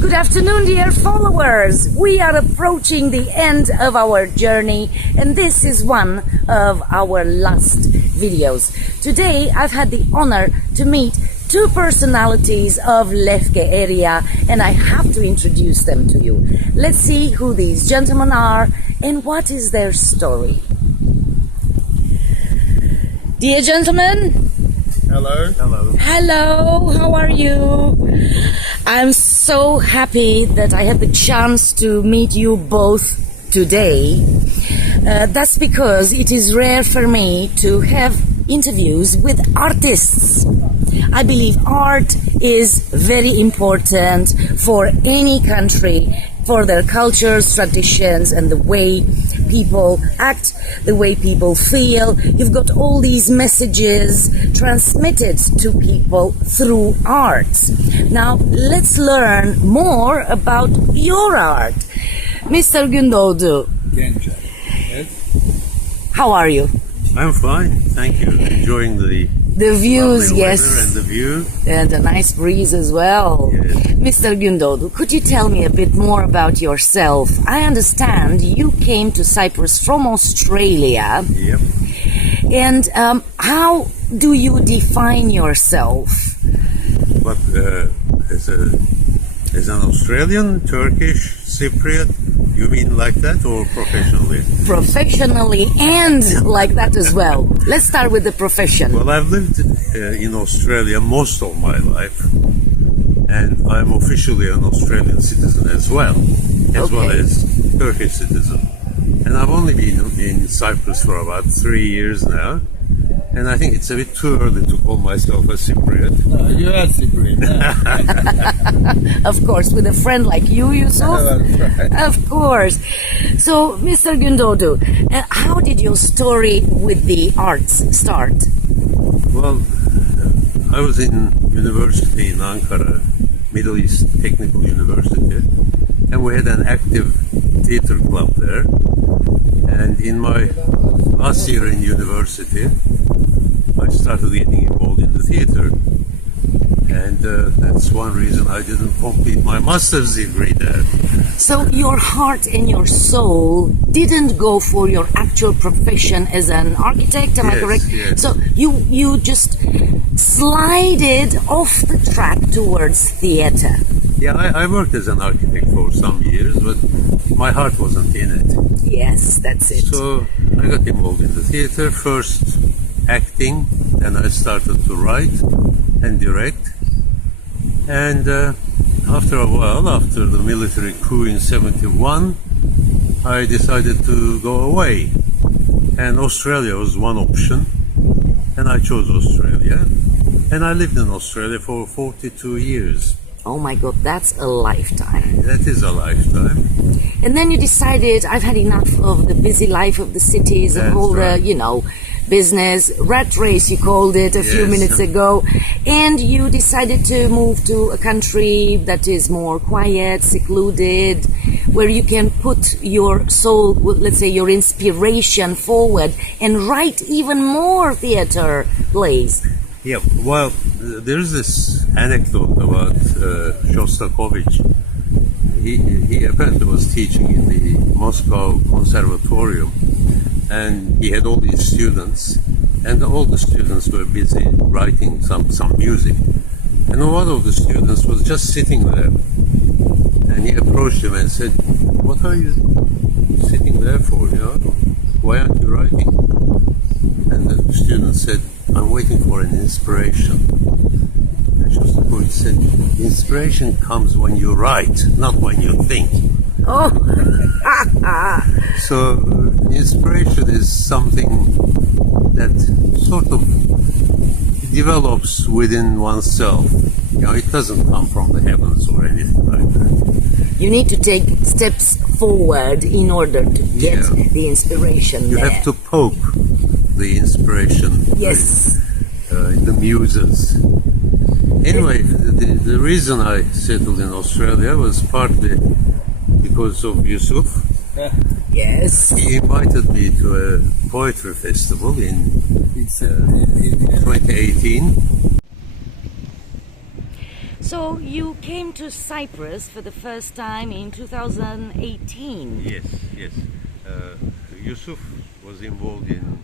Good afternoon, dear followers. We are approaching the end of our journey, and this is one of our last videos. Today, I've had the honor to meet two personalities of Lefke area, and I have to introduce them to you. Let's see who these gentlemen are and what is their story. Dear gentlemen. Hello. Hello. Hello, how are you? I'm so happy that I had the chance to meet you both today. That's because it is rare for me to have interviews with artists. I believe art is very important for any country, for their cultures, traditions, and the way people act, the way people feel. You've got all these messages transmitted to people through art. Now, let's learn more about your art. Mr. Gündoğdu. Gencer. Yes. How are you? I'm fine, thank you. Enjoying the views, yes, and the view, and a nice breeze as well. Yes. Mr. Gündoğdu, could you tell me a bit more about yourself? I understand you came to Cyprus from Australia. Yep. And how do you define yourself? But as an Australian, Turkish, Cypriot, you mean like that or professionally? Professionally and like that as well. Let's start with the profession. Well, I've lived in Australia most of my life, and I'm officially an Australian citizen as well as Turkish citizen. And I've only been in Cyprus for about 3 years now, and I think it's a bit too early to call myself a Cypriot. No, you are Cypriot. Of course, with a friend like you, Yusuf. Right. Of course. So, Mr. Gündoğdu, how did your story with the arts start? Well, I was in university in Ankara, Middle East Technical University, and we had an active theater club there. And in my last year in university, I started getting involved in the theater. And that's one reason I didn't complete my master's degree there. So your heart and your soul didn't go for your actual profession as an architect, am I correct? Yes. So you just slided off the track towards theater. Yeah, I worked as an architect for some years, but my heart wasn't in it. Yes, that's it. So I got involved in the theater, first acting, then I started to write and direct. And after a while, after the military coup in 71, I decided to go away. And Australia was one option, and I chose Australia. And I lived in Australia for 42 years. Oh my God, that's a lifetime. That is a lifetime. And then you decided, I've had enough of the busy life of the cities and That's all right. the, business, rat race you called it a few Yes. minutes ago. And you decided to move to a country that is more quiet, secluded, where you can put your soul, let's say your inspiration forward and write even more theater plays. Yeah, well, there's this anecdote about Shostakovich. He apparently was teaching in the Moscow Conservatorium, and he had all these students, and all the students were busy writing some music. And one of the students was just sitting there, and he approached him and said, "What are you sitting there for, Why aren't you writing?" And the student said, "I'm waiting for an inspiration." And Shostakovich said, "Inspiration comes when you write, not when you think." Oh, So inspiration is something that sort of develops within oneself. It doesn't come from the heavens or anything like that. you need to take steps forward in order to get the inspiration You there. have to poke the inspiration. Yes. The muses. Anyway, the reason I settled in Australia was partly because of Yusuf. Yes. He invited me to a poetry festival in 2018. So you came to Cyprus for the first time in 2018. Yes, yes. Yusuf was involved in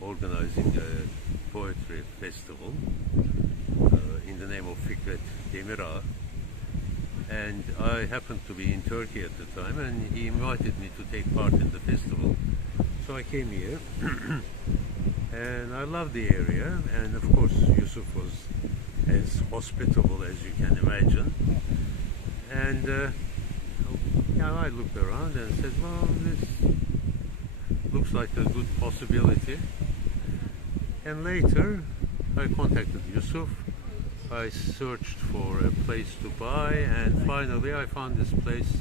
organizing a poetry festival in the name of Fikret Demirağ. And I happened to be in Turkey at the time, and he invited me to take part in the festival. So I came here, and I loved the area, and of course Yusuf was as hospitable as you can imagine. And I looked around and said, well, this looks like a good possibility. And later I contacted Yusuf. I searched for a place to buy, and finally I found this place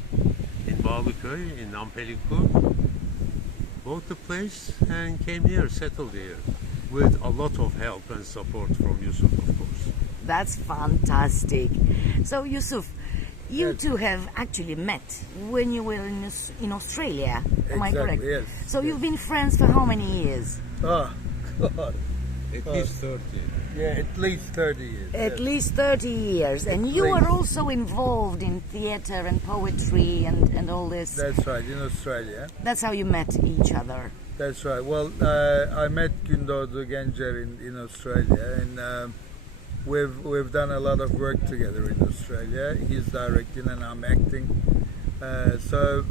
in Bağlıköy, in Ampeliku. Bought the place and came here, settled here, with a lot of help and support from Yusuf, of course. That's fantastic. So Yusuf, you two have actually met when you were in Australia. Am I correct? Yes. So you've been friends for how many years? Oh, God. At least 30. Yeah, at least 30 years. At least 30 years. And you least. are also involved in theatre and poetry and all this. That's right, in Australia. That's how you met each other. That's right. Well, I met Gündoğdu, Gencer in Australia, and we've done a lot of work together in Australia. He's directing and I'm acting. So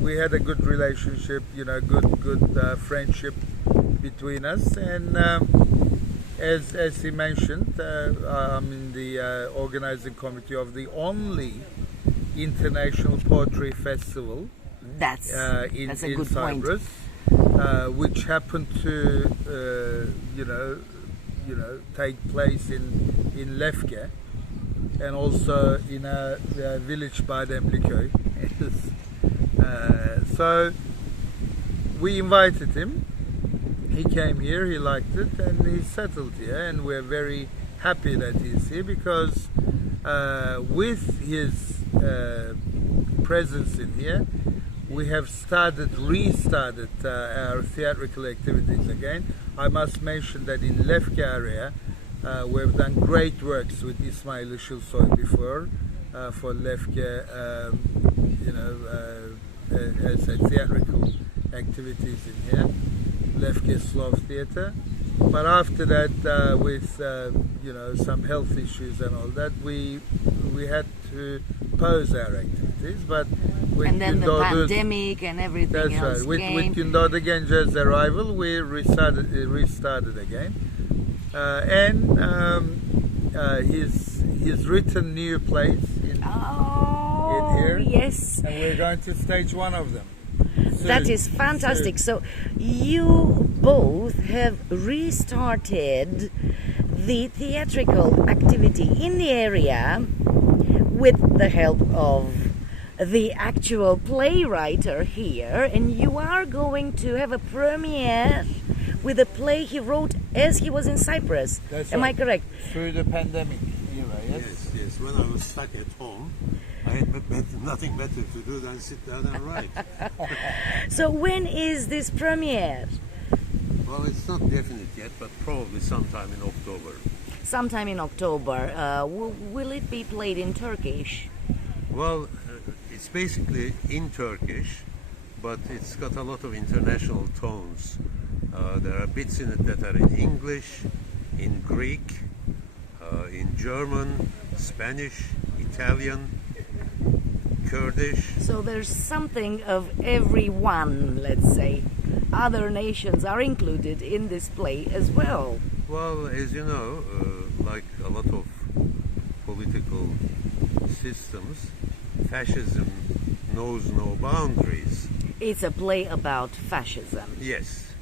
we had a good relationship, good friendship between us. And as he mentioned, I'm in the organizing committee of the only international poetry festival That's a in good Cyprus, which happened to take place in Lefke, and also in a village by Demliköy. So we invited him. He came here, he liked it, and he settled here, and we're very happy that he's here, because with his presence in here, we have restarted our theatrical activities again. I must mention that in Lefke area, we've done great works with Ismail Işılsoy before for Lefke, as a theatrical activities in here, Lefke Slav Theatre. But after that, with some health issues and all that, we had to pause our activities. But with and then the Gündoğdu's- pandemic and everything that's else right. With came. Gündoğdu Gencer's arrival, we restarted again, and he's written new plays in here. Yes. And we're going to stage one of them. That soon. is fantastic. Soon. So you both have restarted the theatrical activity in the area with the help of the actual playwright here, and you are going to have a premiere with a play he wrote as he was in Cyprus. That's Am I right. correct? Through the pandemic era, yes? Yes. When I was stuck at home, I had nothing better to do than sit down and write. So when is this premiere? Well, it's not definite yet, but probably sometime in October. Sometime in October. Will it be played in Turkish? Well, it's basically in Turkish, but it's got a lot of international tones. There are bits in it that are in English, in Greek, in German, Spanish, Italian, Kurdish. So there's something of everyone, let's say. Other nations are included in this play as well. Well, as you know, like a lot of political systems, fascism knows no boundaries. It's a play about fascism. Yes.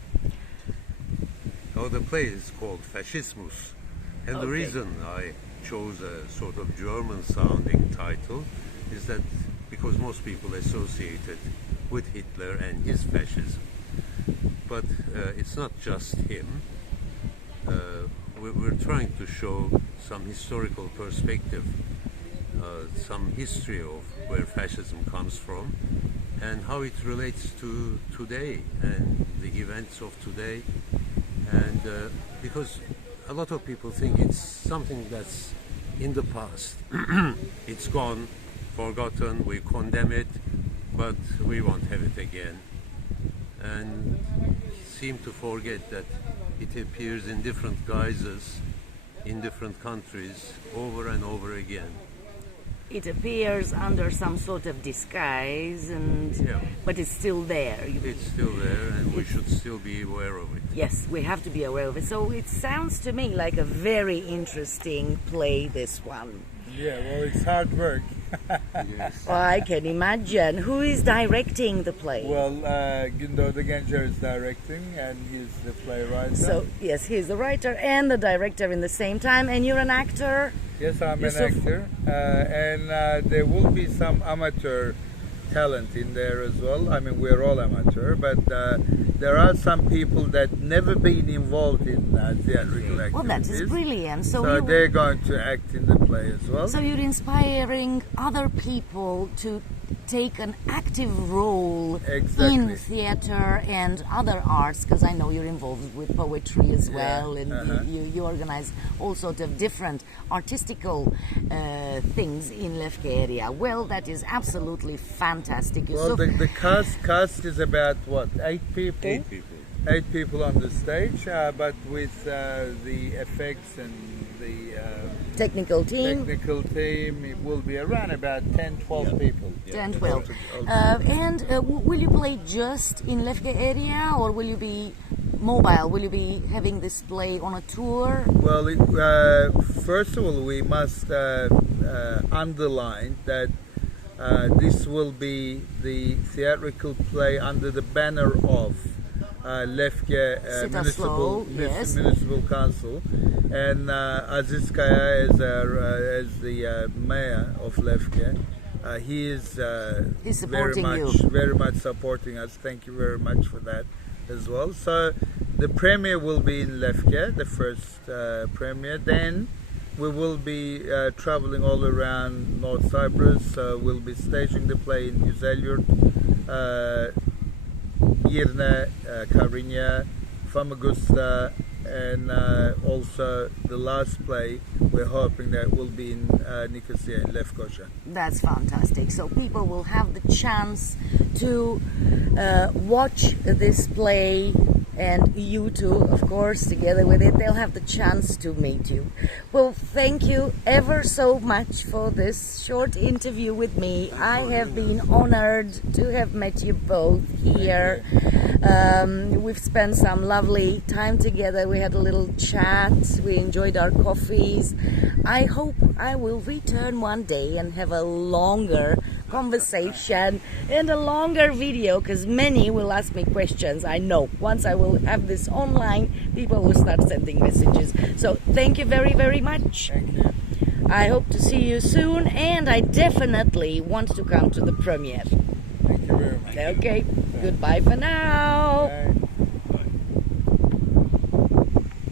Oh, the play is called Faschismus. And the Okay. reason I chose a sort of German-sounding title is that because most people associate it with Hitler and his fascism. But it's not just him. We're trying to show some historical perspective, some history of where fascism comes from, and how it relates to today and the events of today. And because a lot of people think it's something that's in the past. It's gone, forgotten, we condemn it, but we won't have it again. And seem to forget that it appears in different guises in different countries over and over again. It appears under some sort of disguise, but it's still there. It's still there, and we should still be aware of it. Yes, we have to be aware of it. So it sounds to me like a very interesting play, this one. Yeah, well, it's hard work. Yes. Well, I can imagine. Who is directing the play? Well, Gündoğdu Gencer is directing, and he's the playwright. So, yes, he's the writer and the director in the same time, and you're an actor? Yes, I'm Yusuf. an actor, and there will be some amateur talent in there as well. I mean, we're all amateur, but there are some people that never been involved in theatrical activities. Well, that is brilliant. So they're going to act in the play as well. So you're inspiring other people to take an active role in theater and other arts, because I know you're involved with poetry as well, and you organize all sorts of different artistical things in Lefke area. Well, that is absolutely fantastic. Well, the cast is about what, 8 people? 8 people. 8 people on the stage, but with the effects and the technical team, it will be around about 10-12 people. 10-12. And will you play just in Lefke area, or will you be mobile? Will you be having this play on a tour? Well, first of all, we must underline that this will be the theatrical play under the banner of Lefke Municipal Council, and Aziz Kaya as the mayor of Lefke. He is very much supporting us. Thank you very much for that as well. So the premiere will be in Lefke, the first premiere. Then we will be traveling all around North Cyprus. We'll be staging the play in Güzelyurt, Girne, Karinya, Famagusta, and also the last play we're hoping that will be in Nicosia in Lefkoşa. That's fantastic. So people will have the chance to watch this play, and you too, of course, together with it, they'll have the chance to meet you. Well, thank you ever so much for this short interview with me. I have been honored to have met you both here. We've spent some lovely time together. We had a little chat. We enjoyed our coffees. I hope I will return one day and have a longer conversation and a longer video, because many will ask me questions. I know once I will have this online, people will start sending messages. So thank you very, very much. Thank you. I hope to see you soon, and I definitely want to come to the premiere. Thank you very much. Okay, goodbye for now. Bye.